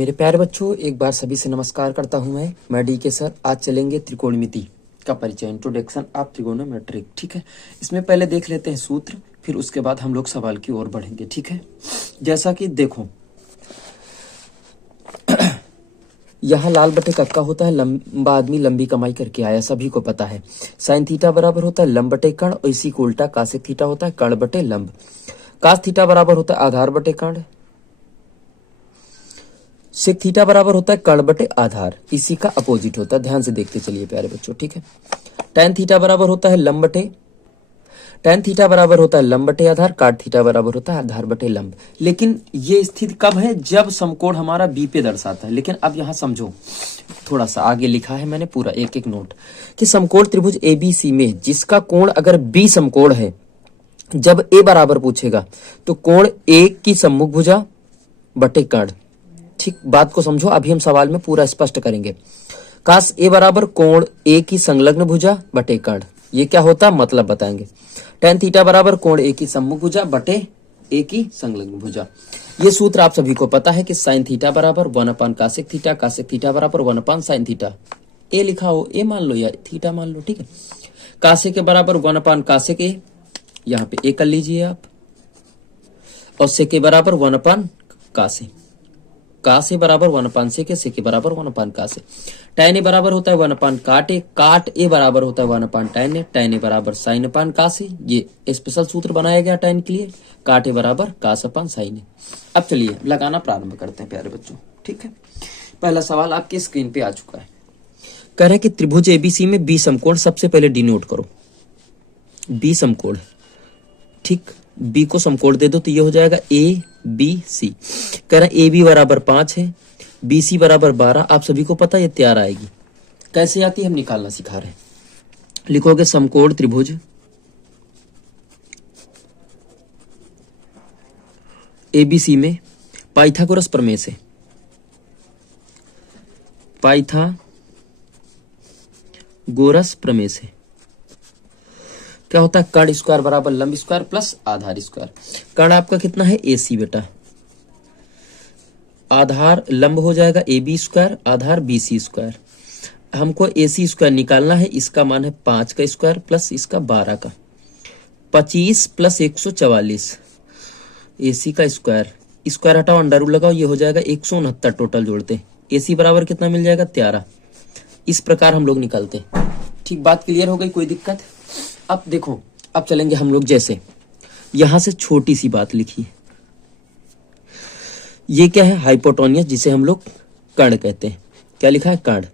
मेरे प्यारे बच्चों, एक बार सभी से नमस्कार करता हूं मैं डी के सर। आज चलेंगे त्रिकोणमिति का परिचय, इंट्रोडक्शन ऑफ त्रिकोणोमेट्रिक। ठीक है, इसमें पहले देख लेते हैं सूत्र, फिर उसके बाद हम लोग सवाल की ओर बढ़ेंगे। ठीक है, जैसा कि देखो यहाँ लाल बटे कक्का होता है, लंबा आदमी लंबी कमाई करके आया, सभी को पता है। साइन थीटा बराबर होता है लंब बटे कर्ण, और इसी को उल्टा कासेक थीटा होता है कर्ण बटे लंब। कास थीटा बराबर होता है आधार बटे कर्ण, सेक थीटा बराबर होता है कर्ण बटे आधार, इसी का अपोजिट होता है। ध्यान से देखते चलिए प्यारे बच्चों। ठीक है, tan थीटा बराबर होता है लंब बटे tan थीटा बराबर होता है लंब बटे आधार, काट थीटा बराबर होता है आधार बटे लंब। लेकिन ये स्थिति कब है? जब समकोण हमारा बी पे दर्शाता है। लेकिन अब यहां समझो, थोड़ा सा आगे लिखा है मैंने पूरा एक एक नोट कि समकोण त्रिभुज एबीसी में जिसका कोण अगर बी समकोण है, जब ए बराबर पूछेगा तो कोण ए की सम्मुख भुजा बटे कर्ण। ठीक, बात को समझो, अभी हम सवाल में पूरा स्पष्ट करेंगे। कास ए बराबर कोण ए की संलग्न भुजा बटे कर्ण, ये क्या होता है मतलब बताएंगे। tan थीटा बराबर कोण ए की सम्मुख भुजा बटे ए की संलग्न भुजा। ये सूत्र आप सभी को पता है कि साइन थीटा बराबर 1 कासेक थीटा, कासेक थीटा बराबर 1 साइन थीटा। ए लिखा हो ए मान लो या थीटा मान लो। ठीक है, कासेक के बराबर 1 कासेक ए, यहाँ पे ए कर लीजिए आप, और से के बराबर 1 कासे, कासे बराबर 1 सेके, सेके बराबर 1 कासे। tan ए बराबर होता है 1 काट ए, काट ए बराबर होता है 1 tan ए, tan ए बराबर साइन अपान कासे। ये स्पेशल सूत्र बनाया गया tan के लिए, काट ए बराबर कास अपान साइन ए। अब चलिए लगाना प्रारंभ करते हैं प्यारे बच्चों। ठीक है, पहला सवाल आपके स्क्रीन पे आ चुका है। कह रहे हैं कि त्रिभुज एबीसी में बी समकोण, सबसे पहले डिनोट करो बी समकोण। ठीक, बी को समकोण दे दो तो ये हो जाएगा ए बी सी। कह रहा है ए बी बराबर 5 है, बी सी बराबर 12। आप सभी को पता है ये तैयार आएगी। कैसे आती है हम निकालना सिखा रहे हैं। लिखोगे समकोण त्रिभुज एबीसी में पाइथागोरस प्रमेय से, पाइथागोरस प्रमेय से क्या होता है? कर्ण स्क्वायर बराबर लंब स्क्वायर प्लस आधार स्क्वायर। कर्ण आपका कितना है? ए सी बेटा, आधार लंब हो जाएगा ए बी स्क्वायर, आधार बी सी स्क्वायर। हमको ए सी स्क्वायर निकालना है, इसका मान है 5 का स्क्वायर प्लस इसका 12 का, 25 प्लस 144। ए सी का स्क्वायर, स्क्वायर हटाओ अंडर रूट लगाओ, ये हो जाएगा 169 टोटल जोड़ते। ए सी बराबर कितना मिल जाएगा? 13। इस प्रकार हम लोग निकालते। ठीक, बात क्लियर हो गई? कोई दिक्कत? अब देखो, अब चलेंगे हम लोग, जैसे यहां से छोटी सी बात लिखी, ये क्या है? हाइपोटेन्यूस, जिसे हम लोग कर्ण कहते हैं। क्या लिखा है? कर्ण।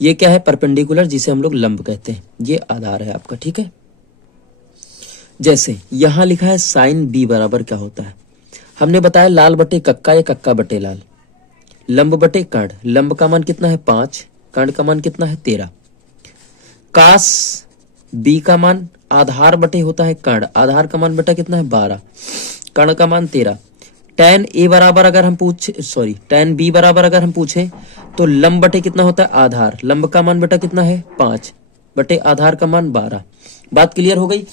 ये क्या है? परपेंडिकुलर, जिसे हम लोग लंब कहते हैं। ये आधार है आपका। ठीक है, जैसे यहां लिखा है साइन बी बराबर क्या होता है? हमने बताया लाल बटे कक्का या कक्का बटे लाल, लंब बटे कर्ण। लंब का मान कितना है? 5, कर्ण का मान कितना है? 13। कास बी का मान आधार बटे होता है कर्ण, आधार का मान बेटा कितना है? 12, कर्ण का मान 13। tan ए बराबर अगर हम tan बी बराबर अगर हम पूछे तो लंब बटे कितना होता है? आधार, लंब का मान बेटा कितना है? 5 बटे आधार का मान 12। बात क्लियर हो गई?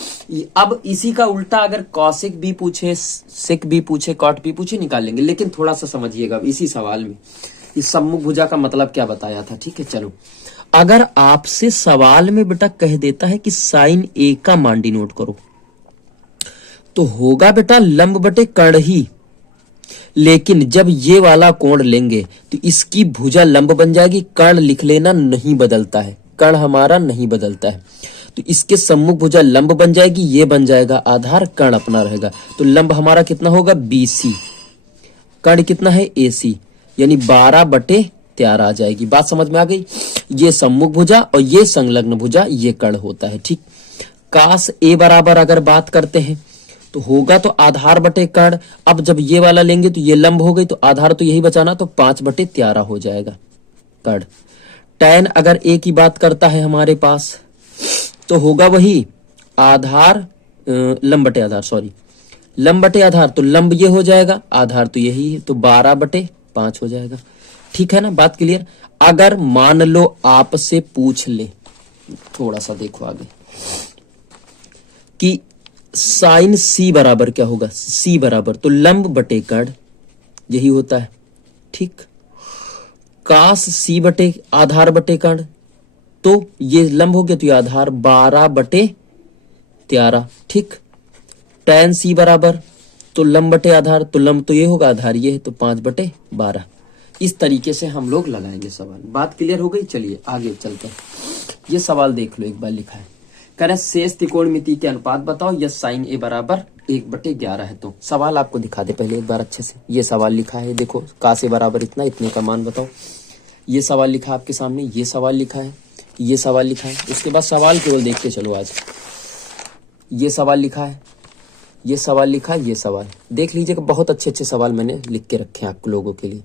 अब इसी का उल्टा अगर कॉसेक बी पूछे, सेक बी पूछे, कॉट बी पूछे, निकाल लेंगे। लेकिन थोड़ा सा समझिएगा इसी सवाल में, इस सम्मुख भुजा का मतलब क्या बताया था। ठीक है, चलो, अगर आपसे सवाल में बेटा कह देता है कि साइन ए का मान डिनोट करो, तो होगा बेटा लंब बटे कर्ण ही। लेकिन जब ये वाला कोण लेंगे तो इसकी भुजा लंब बन जाएगी। कर्ण लिख लेना, नहीं बदलता है, कर्ण हमारा नहीं बदलता है। तो इसके सम्मुख भुजा लंब बन जाएगी, ये बन जाएगा आधार, कर्ण अपना रहेगा। तो लंब हमारा कितना होगा? बी सी, कर्ण कितना है? ए सी, यानी 12 बटे 13 आ जाएगी। बात समझ में आ गई? ये सम्मुख भुजा और ये संलग्न भुजा, ये कर्ण होता है। ठीक, कास ए बराबर अगर बात करते हैं तो होगा तो आधार बटे कर्ण। अब जब ये वाला लेंगे तो ये लंब हो गई, तो आधार तो यही बचाना, तो 5 बटे 13 हो जाएगा कर्ण। tan अगर ए की बात करता है हमारे पास तो होगा वही आधार लंब बटे आधार, लंब बटे आधार, तो लंब ये हो जाएगा, आधार तो यही है, तो 12 बटे 5 हो जाएगा। ठीक है ना, बात क्लियर? अगर मान लो आपसे पूछ ले, थोड़ा सा देखो आगे, कि साइन सी बराबर क्या होगा? सी बराबर तो लंब बटे कर्ण, यही होता है। ठीक, काश सी बटे आधार बटे कर्ण, तो ये लंब हो गया तो ये आधार 12/13, ठीक। tan सी बराबर, तो लंब बटे आधार, तो लंब तो ये होगा, आधार ये है, तो 5/12। इस तरीके से हम लोग लगाएंगे सवाल। बात क्लियर हो गई? चलिए आगे चलते हैं। ये सवाल देख लो, एक बार लिखा है, कह रहा है शेष त्रिकोणमिति के अनुपात बताओ यह साइन ए बराबर 1/11 है। तो सवाल आपको दिखा दे पहले एक बार अच्छे से। ये सवाल लिखा है, देखो का से बराबर इतना, इतने का मान बताओ। ये सवाल लिखा है आपके सामने, ये सवाल लिखा है, ये सवाल लिखा है। उसके बाद सवाल केवल देखते चलो आज। ये सवाल लिखा है, ये सवाल लिखा है, ये सवाल देख लीजिएगा। बहुत अच्छे अच्छे सवाल मैंने लिख के रखे हैं आप लोगों के लिए,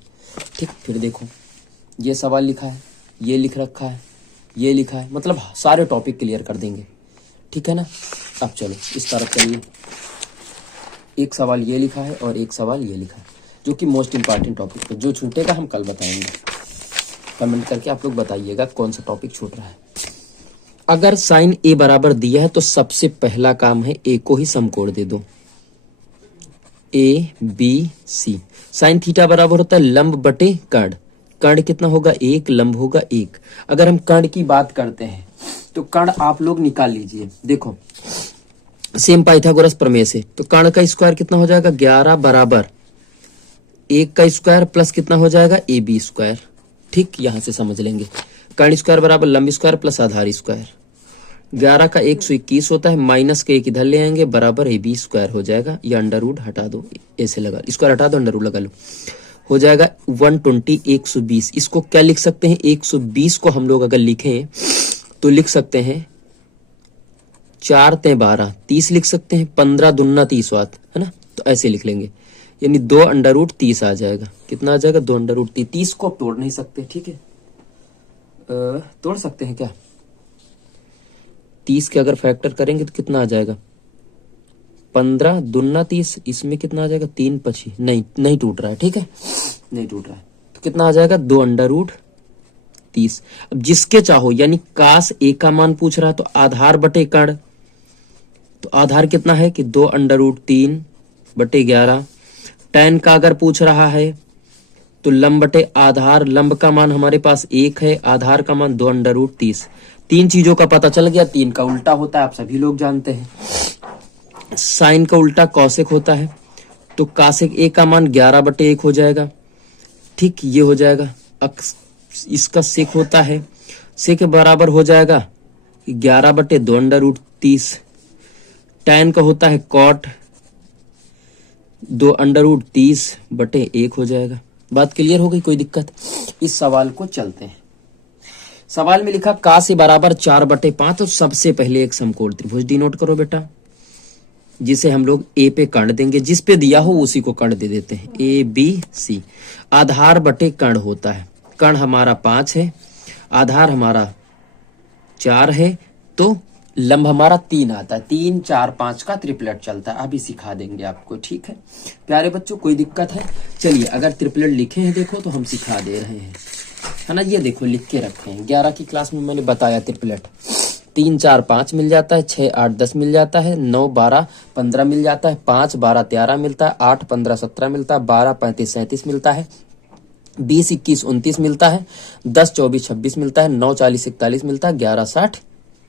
ठीक। फिर देखो ये सवाल लिखा है, ये लिख रखा है, ये लिखा है, मतलब सारे टॉपिक क्लियर कर देंगे, ठीक है ना। अब चलो इस तरफ चलिए। एक सवाल ये लिखा है और एक सवाल ये लिखा है, जो कि मोस्ट इंपॉर्टेंट टॉपिक है। जो छूटेगा हम कल बताएंगे। कमेंट करके आप लोग बताइएगा कौन सा टॉपिक छूट रहा है। अगर साइन ए बराबर दिया है तो सबसे पहला काम है ए को ही समकोण दे दो, A B C. Sine theta बराबर होता है लंब बटे कर्ण। कर्ण कितना होगा? 1, लंब होगा 1। अगर हम कर्ण की बात करते हैं तो कर्ण आप लोग निकाल लीजिए। देखो सेम पाइथागोरस प्रमेय से, तो कर्ण का स्क्वायर कितना हो जाएगा? 11 बराबर 1 का स्क्वायर प्लस कितना हो जाएगा? ए बी स्क्वायर, ठीक। यहां से समझ लेंगे। कर्ण स्क्वायर बराबर लंब स्क्वायर प्लस आधार स्क्वायर। 11 का 121 होता है, माइनस के 1 इधर ले आएंगे, बराबर ए बी स्क्वायर हो जाएगा। ये अंडर रूट हटा दो, ऐसे लगा, स्क्वायर हटा दो, अंडर रूट लगा लो, हो जाएगा 120, 120। इसको क्या लिख सकते हैं? 120 को हम लोग अगर लिखें तो लिख सकते हैं 4 × 12, 30 लिख सकते हैं। 15 दूना 30 वात, है ना, तो ऐसे लिख लेंगे। यानी 2 अंडर रूट 30 आ जाएगा। कितना आ जाएगा? 2 अंडर रूट 30। 30 को तोड़ नहीं सकते, ठीक है। तोड़ सकते हैं क्या? 30 के अगर फैक्टर करेंगे तो कितना आ जाएगा? 15 दूना 30, इसमें कितना आ जाएगा? 3 × 5, नहीं टूट रहा है, ठीक है, नहीं टूट रहा है। तो कितना आ जाएगा? 2 अंडर रूट 30। अब जिसके चाहो, यानी काश ए का मान पूछ रहा है तो आधार बटे कर्ण, तो आधार कितना है कि 2 अंडर रूट 3/11। tan का अगर पूछ रहा है तो लंब बटे आधार, लंब का मान हमारे पास 1 है, आधार का मान 2 अंडर रूट 30। 3 चीजों का पता चल गया। 3 का उल्टा होता है, आप सभी लोग जानते हैं। साइन का उल्टा कौशिक होता है, तो कौशिक ए का मान 11/1 हो जाएगा, ठीक। ये हो जाएगा। इसका सेक होता है, सेक के बराबर हो जाएगा 11/2 अंडर रूट 30। tan का होता है कॉट, 2 अंडर रूट 30/1 हो जाएगा। बात क्लियर हो गई? कोई दिक्कत? इस सवाल को चलते हैं। सवाल में लिखा का से बराबर 4/5, तो सबसे पहले एक समकोण त्रिभुज डिनोट करो बेटा, जिसे हम लोग ए पे कर्ण देंगे। जिस पे दिया हो उसी को कर्ण दे देते हैं, ए बी सी। आधार बटे कर्ण होता है, कर्ण हमारा 5 है, आधार हमारा 4 है, तो लंब हमारा 3 आता है। 3, 4, 5 का ट्रिपलेट चलता है। अभी सिखा देंगे आपको, ठीक है प्यारे बच्चों? कोई दिक्कत है? चलिए, अगर ट्रिपलेट लिखे हैं देखो तो हम सिखा दे रहे हैं, है ना। ये देखो लिख के रखे हैं। 11 की क्लास में मैंने बताया ट्रिपलेट। 3, 4, 5 मिल जाता है, 6, 8, 10 मिल जाता है, 9, 12, 15 मिल जाता है, 5, 12, 13 मिलता है, 8, 15, 17 मिलता है, 12, 35, 37 मिलता है, 20, 21, 29 मिलता है, 10, 24, 26 मिलता है, 9, 40, 41 मिलता है, 11, 60,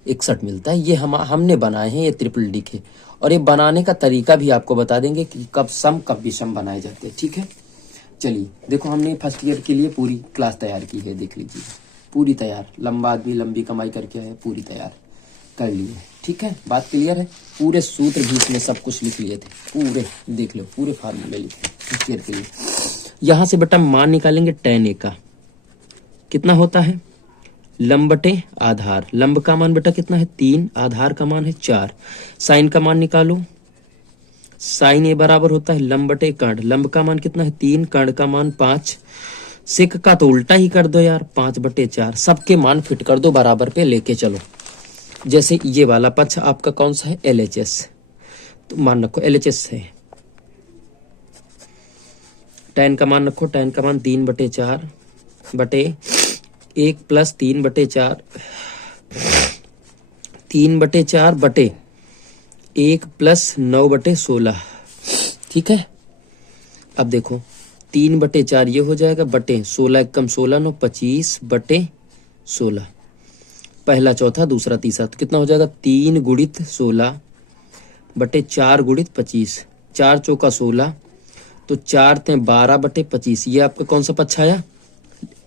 61 मिलता है। ये हमने बनाए हैं ये ट्रिपल डी के, और ये बनाने का तरीका भी आपको बता देंगे कि कब सम कब विषम बनाए जाते हैं, ठीक है। चलिए देखो, हमने फर्स्ट ईयर के लिए पूरी क्लास तैयार की है, देख लीजिए पूरी तैयार। लंबा आदमी लंबी कमाई करके है, पूरी तैयार कर लिए, ठीक है। बात क्लियर है? पूरे सूत्र भी इसमें सब कुछ लिख लिए थे, पूरे देख लो, पूरे फार्मूले लिखे फर्स्ट ईयर के लिए। यहां से बेटा मान निकालेंगे tan a का, कितना होता है? लंब बटे आधार। लंब का मान बेटा कितना है? 3, आधार का मान है 4। साइन का मान निकालो, साइन ए बराबर होता है लंब बटे कर्ण। लंब का मान कितना है? 3, कर्ण का मान 5। सेक का तो उल्टा ही कर दो यार, 5/4। सबके मान फिट कर दो बराबर पे लेके चलो। जैसे ये वाला पक्ष आपका कौन सा है? LHS, तो मान रखो LHS है। tan का मान रखो, tan का मान 3/4/1 प्लस 3/4, 3/4/1 प्लस 9/16, ठीक है। अब देखो 3/4 ये हो जाएगा, बटे 16 कम 16 9 25 बटे 16, पहला चौथा दूसरा तीसरा, तो कितना हो जाएगा 3 गुणित 16 बटे 4 गुणित 25, 4 चौका 16, तो 4 ते 12 बटे 25। ये आपका कौन सा पक्ष आया?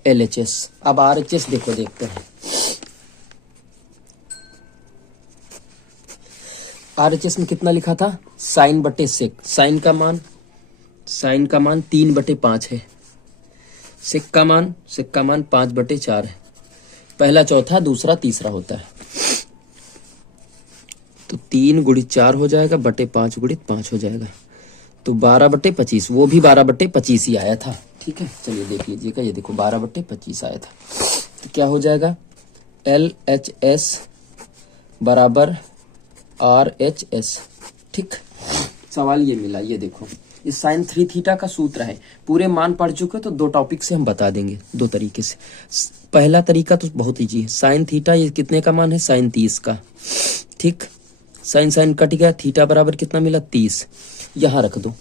LHS। अब RHS देखो, देखते हैं। RHS में कितना लिखा था? साइन बटे सेक। साइन का मान 3/5 है। सेक का मान 5/4 है। पहला चौथा दूसरा तीसरा होता है, तो 3 गुणित 4 हो जाएगा बटे 5 गुणित 5 हो जाएगा, तो 12/25। वो भी 12/25 ही आया था। ठीक है, चलिए देख लीजिएगा, ये देखो 12/25 आया था। तो क्या हो जाएगा? LHS बराबर RHS। ठीक, सवाल ये मिला। ये देखो, इस साइन 3 थीटा का सूत्र है। पूरे मान पढ़ चुके तो 2 टॉपिक से हम बता देंगे, 2 तरीके से। पहला तरीका तो बहुत ईजी है। साइन थीटा ये कितने का मान है? साइन 30 का। ठीक, साइन साइन कट गया, थीटा बराबर कितना मिला? 30। यहां रख दो,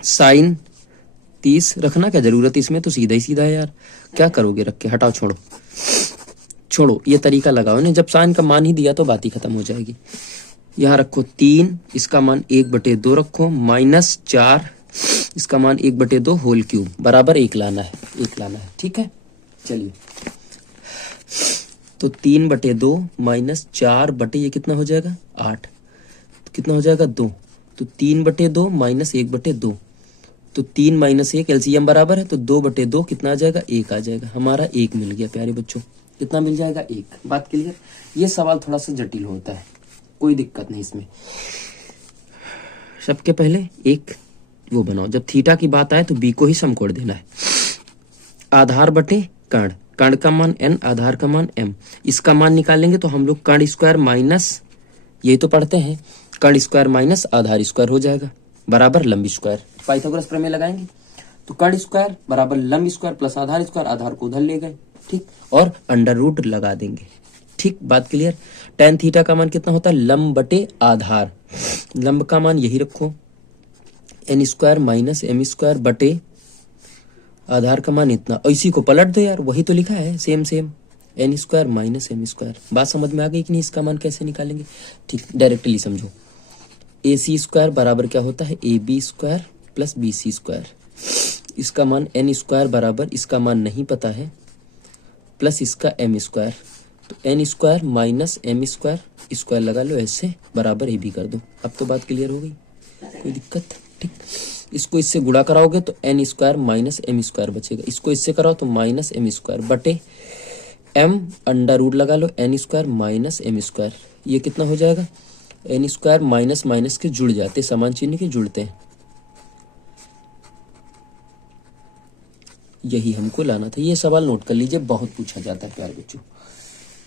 साइन 30 रखना क्या जरूरत, इसमें तो सीधा ही सीधा है यार। क्या करोगे रख के? हटाओ, छोड़ो, ये तरीका लगाओ ना। जब साइन का मान ही दिया तो बात ही खत्म हो जाएगी। यहाँ रखो 3, इसका मान 1/2 रखो, माइनस 4, इसका मान 1/2 होल क्यूब बराबर 1 लाना है, 1 लाना है। ठीक है, चलिए, तो 3/2 माइनस 4 बटे ये कितना हो जाएगा? 8, तो कितना हो जाएगा? 2, तो 3/2 माइनस 1/2, तो 3 माइनस 1 LCM बराबर है, तो 2/2 कितना आ जाएगा? 1 आ जाएगा। हमारा 1 मिल गया प्यारे बच्चों। कितना मिल जाएगा? 1। बात क्लियर? ये सवाल थोड़ा सा जटिल होता है, कोई दिक्कत नहीं इसमें। सबके पहले एक वो बनाओ, जब थीटा की बात आए तो बी को ही समकोण देना है। आधार बटे कर्ण, कर्ण का मान n, आधार का मान m। इसका मान निकालेंगे तो हम लोग कर्ण स्क्वायर माइनस, यही तो पढ़ते हैं, कर्ण स्क्वायर माइनस आधार स्क्वायर हो जाएगा बराबर लंब स्क्वायर। पाइथागोरस प्रमेय लगाएंगे तो कर्ण स्क्वायर बराबर लंब स्क्वायर प्लस आधार स्क्वायर, आधार को उधर ले गए। ठीक, और अंडर रूट लगा देंगे। ठीक, बात क्लियर? tan थीटा का मान कितना होता है? लंब बटे आधार, लंब का मान यही रखो, n square minus m square बटे आधार का मान इतना। इसी को पलट दो यार, वही तो लिखा है, same n square minus m square. बात समझ में आ गई कि नहीं? इसका मान कैसे निकालेंगे? ठीक, डायरेक्टली समझो। AC स्क्वायर बराबर क्या होता है? AB square plus BC square. इसका मान n स्क्वायर बराबर, इसका मान नहीं पता है, प्लस इसका m स्क्वायर, तो n square minus m square, square लगा लो ऐसे, बराबर AB कर दो। अब तो बात क्लियर हो गई, कोई दिक्कत? ठीक, इसको इससे गुणा कराओगे तो n square minus m square बचेगा, इसको इससे कराओ तो माइनस m स्क्वायर बटे m, अंडर रूट लगा लो, n square minus m square. ये कितना हो जाएगा? n स्क्वायर माइनस माइनस के जुड़ जाते, समान चिन्ह के जुड़ते हैं। यही हमको लाना था। ये सवाल नोट कर लीजिए, बहुत पूछा जाता है प्यारे बच्चों।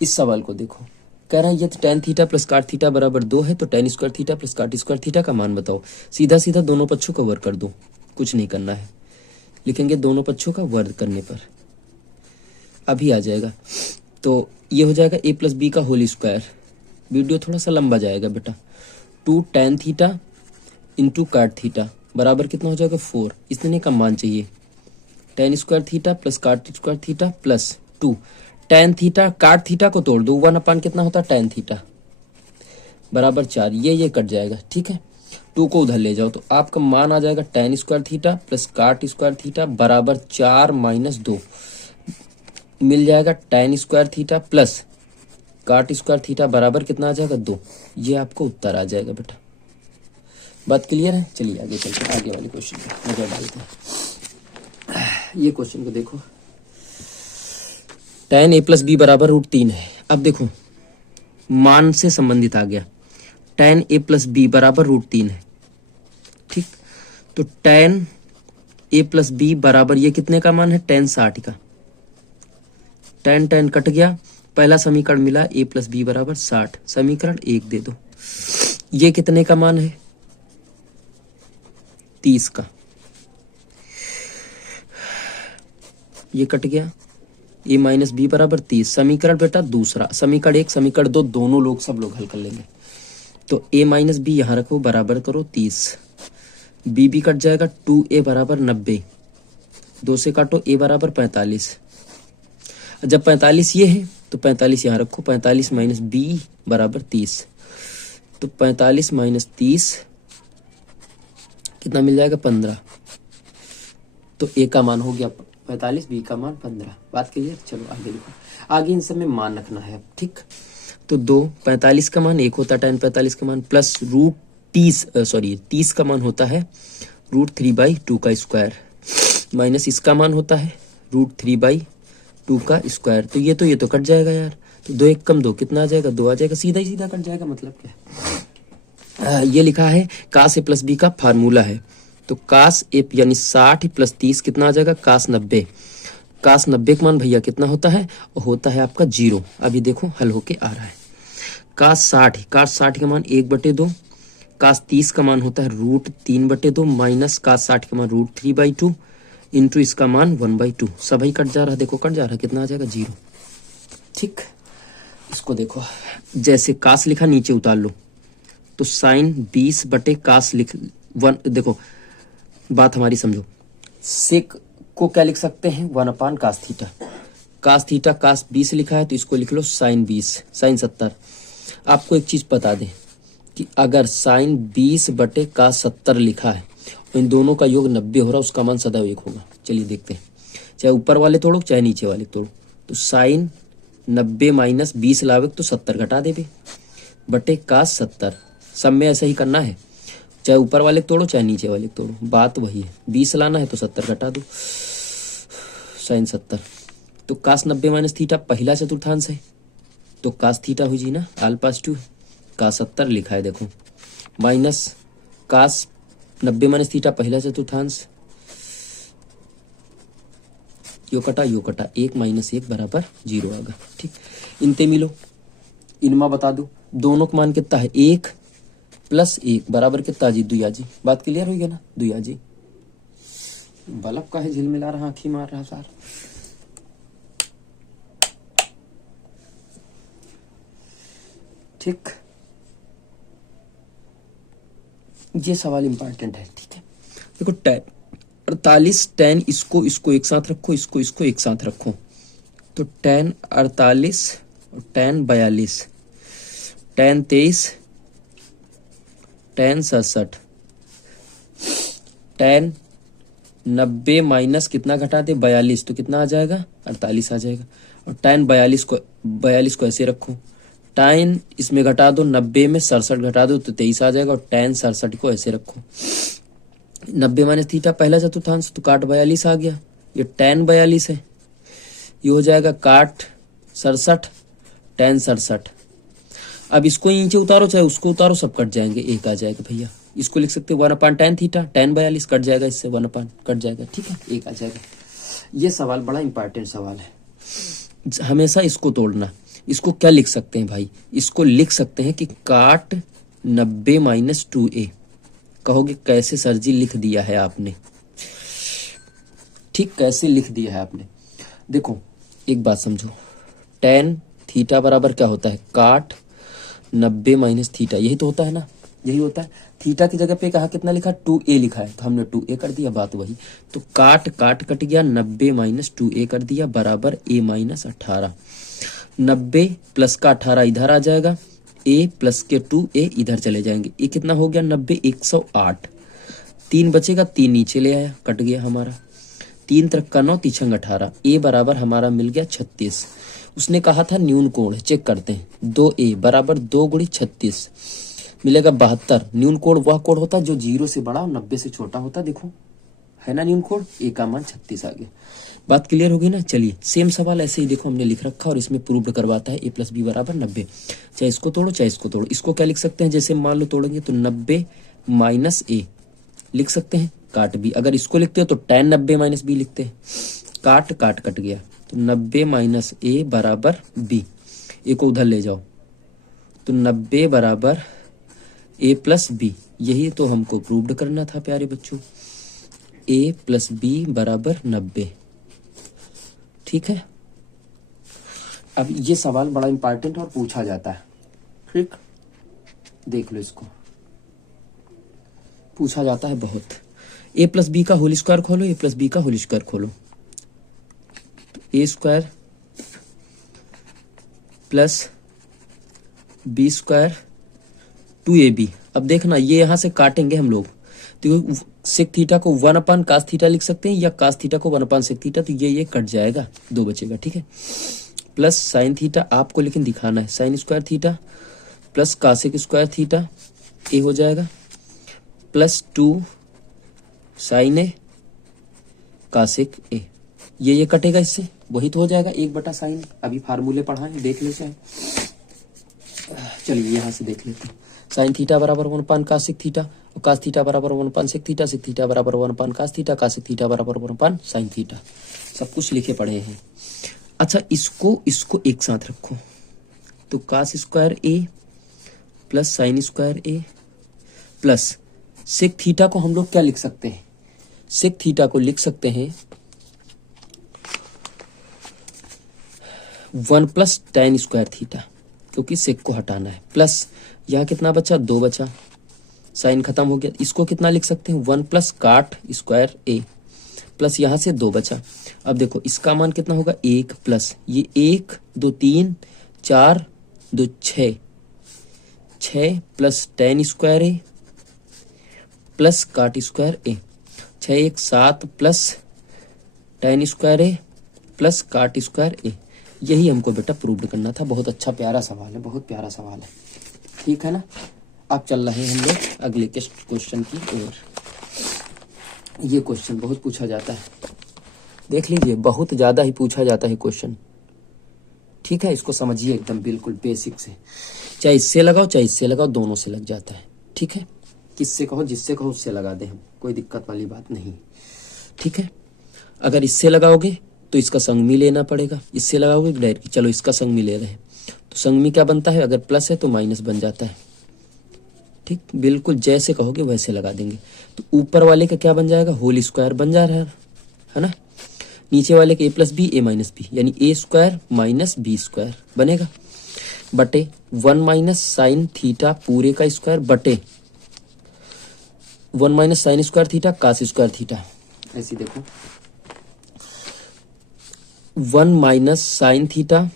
इस सवाल को देखो, कह रहा है यदि tan theta plus cot theta बराबर 2 है तो tan square theta plus cot square theta का मान बताओ। सीधा सीधा दोनों पक्षों का वर्ग कर दो, कुछ नहीं करना है। लिखेंगे दोनों पक्षों का वर्ग करने पर अभी आ जाएगा, तो ये हो जाएगा a प्लस बी का होल स्क्वायर। वीडियो थोड़ा सा लंबा जाएगा बेटा। 2 tan theta into cot theta बराबर कितना हो जाएगा? 4। इतने का मान चाहिए। tan square theta plus cot square theta plus 2 tan theta, cot theta को तोड़ दो, 1/, कितना होता है tan थीटा बराबर 4। ये कट जाएगा। ठीक है, 2 को उधर ले जाओ तो आपका मान आ जाएगा tan square theta plus cot square theta बराबर 4 माइनस 2, मिल जाएगा tan square theta plus cot square theta बराबर कितना आ जाएगा? 2। ये आपको उत्तर आ जाएगा बेटा। बात क्लियर है? चलिए आगे चलते हैं, आगे वाले क्वेश्चन पे नजर डालते हैं। ये क्वेश्चन को देखो, tan a प्लस बी बराबर √3 है। अब देखो मान से संबंधित आ गया, tan a प्लस बी बराबर √3 है। ठीक, तो tan a प्लस बी बराबर ये कितने का मान है? tan 60 का। tan कट गया, पहला समीकरण मिला a प्लस बी बराबर 60, समीकरण 1 दे दो। ये कितने का मान है? 30 का। ये कट गया, a माइनस बी बराबर 30, समीकरण बेटा दूसरा, समीकरण 1 समीकरण 2 दोनों लोग सब लोग हल कर लेंगे। तो a माइनस बी यहाँ रखो, बराबर करो 30, b भी कट जाएगा, 2a बराबर 90, 2 से काटो, a बराबर 45। जब 45 ये है तो 45 यहाँ रखो, 45 माइनस b बराबर 30। तो 45 माइनस 30 कितना मिल जाएगा? 15। तो a का मान हो गया 45, b का मान 15। बात क्लियर? चलो आगे लिखो। आगे इन सब में मान रखना है, ठीक। तो 2, 45 का मान 1 होता है tan 45 का मान, प्लस रूट 30 का मान होता है √3/2 का स्क्वायर, माइनस इसका मान होता है √3/2 का स्क्वायर। तो ये तो कट जाएगा यार। तो 2 1 कम 2 कितना आ जाएगा? 2 आ जाएगा, सीधा ही सीधा कट जाएगा। मतलब क्या है? ये लिखा है cos a प्लस बी का फार्मूला है। तो cos a यानी 60 प्लस 30 कितना आ जाएगा? cos 90। cos 90 का मान भैया कितना होता है? होता है आपका 0। अभी देखो हल होके आ रहा है। cos 60 का मान 1/2, cos 30 का मान होता है √3/2 माइनस cos 60 का मान √3/2 इंटू इसका मान 1/2। सभी कट जा रहा है, देखो कट जा रहा है, कितना आ जाएगा? 0। ठीक, इसको देखो, जैसे cos लिखा नीचे उतार लो, तो साइन 20/cos लिख 1। देखो बात हमारी समझो, सेक को क्या लिख सकते हैं? 1/cos theta. cos theta cos 20 लिखा है तो इसको लिख लो साइन 20, साइन 70। आपको एक चीज बता दें कि अगर साइन 20/cos 70 लिखा है तो इन दोनों का योग 90 हो रहा है, उसका मान सदैव 1 होगा। चलिए देखते हैं, चाहे ऊपर वाले तोड़ो चाहे नीचे वाले तोड़ो। तो साइन 90 माइनस 20 लावे तो 70 घटा देवे बटे cos 70। सब में ऐसा ही करना है, चाहे ऊपर वाले तोड़ो चाहे नीचे वाले तोड़ो, बात वही है। 20 लाना है तो 70 घटा दो, साइन 70। तो cos 90 माइनस थीटा पहला चतुर्थांश है, तो cos थीटा हो जी ना α/2। cos 70 लिखा है देखो, माइनस cos 90 माइनस थीटा पहला चतुर्थांश, यो कटा 1 माइनस 1 बराबर 0 आगा। ठीक, इनते मिलो, इनमा बता दो, दोनों का मान कितना है? 1 प्लस 1 बराबर कितना जी? 2 जी। बात क्लियर हो गया ना? 2 जी। बल्ब का है झिलमिला रहा, आंखी मार रहा सार। ठीक, ये सवाल इंपॉर्टेंट है। ठीक है, देखो tan 48, tan इसको एक साथ रखो, इसको एक साथ रखो, तो tan 48 और tan 42, tan 23, tan 67, tan 90 minus कितना घटा दे? 42, तो कितना आ जाएगा? 48 आ जाएगा। और tan 42 को ऐसे रखो, tan इसमें घटा दो, 90 में 67 घटा दो तो 23 आ जाएगा। और tan 67 को ऐसे रखो, 90 माइनस थीटा पहला चतुर्थांश, तो काट 42 आ गया। ये tan 42 है, ये हो जाएगा काट 67, tan 67। अब इसको नीचे उतारो चाहे उसको उतारो, सब कट जाएंगे, 1 आ जाएगा भैया। इसको लिख सकते 1/tan थीटा, tan 42 कट जाएगा, इससे 1 कट जाएगा। ठीक है, 1 आ जाएगा। ये सवाल बड़ा इंपॉर्टेंट सवाल है, हमेशा इसको तोड़ना। इसको क्या लिख सकते हैं भाई? इसको लिख सकते हैं कि काट 90 माइनस 2a। कहोगे कैसे सर जी लिख दिया है आपने? ठीक, कैसे लिख दिया है आपने? देखो एक बात समझो, tan थीटा बराबर क्या होता है? काट 90 माइनस थीटा, यही तो होता है ना, यही होता है। थीटा की जगह पे कहा कितना लिखा? 2a लिखा है, तो हमने 2a कर दिया, बात वही। तो काट कट गया, 90 माइनस 2a कर दिया बराबर a माइनस 18। 90 प्लस का 18 इधर आ जाएगा, a प्लस के 2a इधर चले जाएंगे। ये कितना हो गया? 90 108। 3 बचेगा, 3 नीचे ले आया, कट गया हमारा। 3 त्रिक का 9, 3 18, a बराबर हमारा मिल गया 36। उसने कहा था न्यून कोण, चेक करते हैं। 2a बराबर 2 गुणी 36 मिलेगा 72। न्यून कोण वह कोण होता है जो 0 से बड़ा और 90 से छोटा होता, देखो है ना न्यून कोण। a का मान 36 आ गया। बात क्लियर होगी ना? चलिए सेम सवाल ऐसे ही देखो हमने लिख रखा और इसमें प्रूव्ड करवाता है a प्लस बी बराबर 90। चाहे इसको तोड़ो चाहे इसको तोड़ो। इसको क्या लिख सकते हैं? जैसे मान लो तोड़ेंगे तो 90 माइनस a लिख सकते हैं, काट b। अगर इसको लिखते हो तो tan 90 माइनस b लिखते हैं, काट कट गया, तो 90 माइनस a बराबर b। a को उधर ले जाओ, तो 90 बराबर a प्लस बी। यही तो हमको प्रूव्ड करना था प्यारे बच्चों, a प्लस बी बराबर 90। ठीक है, अब ये सवाल बड़ा इंपॉर्टेंट और पूछा जाता है। ठीक, देख लो, इसको पूछा जाता है बहुत। ए प्लस बी का होल स्क्वायर खोलो, ए प्लस बी का होल स्क्वायर खोलो, तो A square plus B square 2ab। अब देखना ये यहां से काटेंगे हम लोग, तो सेक थीटा को 1/cos थीटा लिख सकते हैं या cos थीटा को 1/sec थीटा, तो ये कट जाएगा, 2 बचेगा, ठीक है। प्लस साइन थीटा आपको लेकिन दिखाना है, sine square theta plus cosec square theta A हो जाएगा, प्लस 2 साइन ए कासेक ए, ये कटेगा इससे, वही तो हो जाएगा 1/sin। अभी फार्मूले पढ़ाएं, देख ले चाहे, चलिए यहाँ से देख लेते हैं। साइन थीटा बराबर 1/cos थीटा, और cos थीटा बराबर 1/sec थीटा, sec थीटा बराबर 1/cos थीटा, cos थीटा बराबर 1/sin थीटा, सब कुछ लिखे पड़े हैं। अच्छा इसको एक साथ रखो, तो cos स्क्वायर ए प्लस साइन स्क्वायर ए प्लस सेक थीटा को हम लोग क्या लिख सकते हैं, सेक थीटा को लिख सकते हैं 1 + tan² थीटा, क्योंकि सेक को हटाना है, प्लस यहाँ कितना बचा, 2 बचा, साइन खत्म हो गया, इसको कितना लिख सकते हैं 1 + cot² ए, प्लस यहाँ से 2 बचा। अब देखो इसका मान कितना होगा 1 प्लस ये 1 2 3 4 2 6 प्लस tan² ए प्लस cot² ए, 6 1 7 प्लस tan² ए प्लस cot² ए। यही हमको बेटा प्रूव करना था। बहुत अच्छा प्यारा सवाल है, बहुत प्यारा सवाल है, ठीक है ना। अब चल रहे हैं हम लोग अगले क्वेश्चन की ओर। ये क्वेश्चन बहुत पूछा जाता है, देख लीजिए, बहुत ज्यादा ही पूछा जाता है क्वेश्चन, ठीक है। इसको समझिए एकदम बिल्कुल बेसिक से, चाहे इससे लगाओ चाहे इससे लगाओ, दोनों से लग जाता है, ठीक है। किससे कहो, जिससे कहो उससे लगा दे हम, कोई दिक्कत वाली बात नहीं, ठीक है। अगर इससे लगाओगे तो इसका संगमी लेना पड़ेगा, इससे लगाओगे डायरेक्ट, चलो इसका संगमी ले रहे हैं, तो संगमी क्या बनता है, अगर प्लस है तो माइनस बन जाता है, ठीक। बिल्कुल जैसे कहोगे वैसे लगा देंगे। तो ऊपर वाले का क्या बन जाएगा, होल स्क्वायर बन जा रहा है ना, नीचे वाले का a + b a - b, यानी a² - b² बनेगा, बटे 1 - sin थीटा पूरे का स्क्वायर बटे 1 - sin² थीटा cos² थीटा। ऐसे देखो 1 - sin थीटा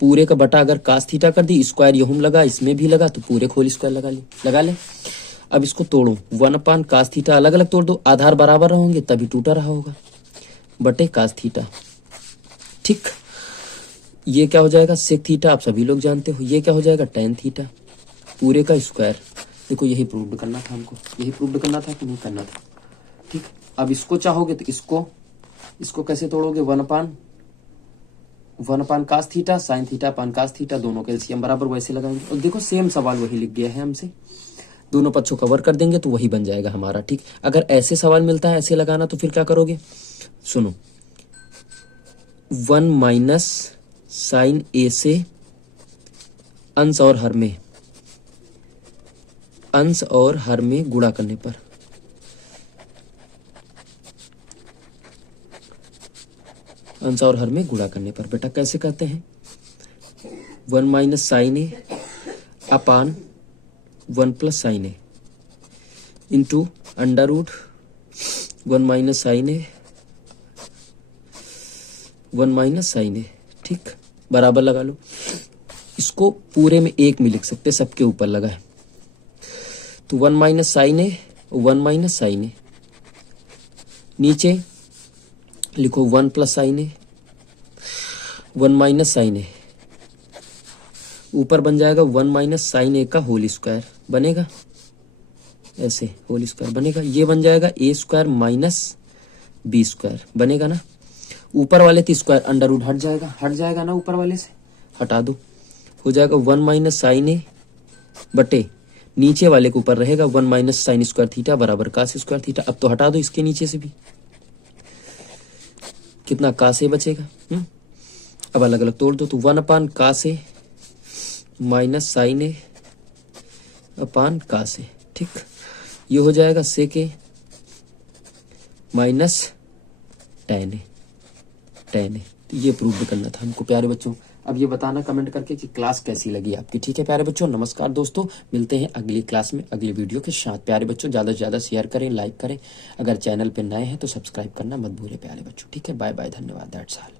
पूरे का बटा, अगर cos थीटा कर दी, स्क्वायर यूं लगा, इसमें भी लगा, तो पूरे होल स्क्वायर लगा ले। अब इसको तोड़ो, 1/cos थीटा अलग अलग तोड़ दो, आधार बराबर होंगे तभी टूटा रहा होगा, बटे cos थीटा, ठीक। ये क्या हो जाएगा, सेक थीटा आप सभी लोग जानते हो, ये क्या हो जाएगा tan थीटा पूरे का स्क्वायर। देखो यही प्रूव करना था हमको, यही प्रूव करना था कि नहीं करना था, ठीक। अब इसको चाहोगे तो इसको कैसे तोड़ोगे, 1/cos theta sin theta cos theta, दोनों का एलसीएम बराबर वैसे लगाएंगे, और देखो सेम सवाल वही लिख गया है हमसे, दोनों पक्षों कवर कर देंगे तो वही बन जाएगा हमारा, ठीक। अगर ऐसे सवाल मिलता है ऐसे लगाना, तो फिर क्या करोगे, सुनो, 1 - sin a से अंश और हर में गुणा करने पर, अंश और हर में गुणा करने पर बेटा कैसे करते हैं, 1 - sin a upon 1 + sin a into √1 - sin a 1 - sin a, ठीक, बराबर लगा लो। इसको पूरे में एक में लिख सकते, सबके ऊपर लगा है, तो 1 - sin a 1 - sin a, नीचे लिखो 1 + sin a 1 - sin a, ऊपर बन जाएगा 1 - sin a का होल स्क्वायर बनेगा, ऐसे होल स्क्वायर बनेगा, ये बन जाएगा a² - b² बनेगा ना। ऊपर वाले तो स्क्वायर √ हट जाएगा ना, ऊपर वाले से हटा दो, हो जाएगा 1 - sin a बटे नीचे वाले के ऊपर रहेगा 1 - sin² थीटा बराबर cos² थीटा। अब तो हटा दो इसके नीचे से भी, कितना cos a बचेगा, अब अलग अलग तोड़ दो, तो 1/cos a - sin a upon cos a, ठीक। ये हो जाएगा sec a - tan a। तो ये प्रूव करना था हमको प्यारे बच्चों, अब ये बताना कमेंट करके कि क्लास कैसी लगी आपकी। ठीक है प्यारे बच्चों, नमस्कार दोस्तों, मिलते हैं अगली क्लास में अगली वीडियो के साथ। प्यारे बच्चों ज़्यादा से ज़्यादा शेयर करें, लाइक करें, अगर चैनल पे नए हैं तो सब्सक्राइब करना मत भूलें प्यारे बच्चों। ठीक है, बाय बाय, धन्यवाद, दैट्स ऑल।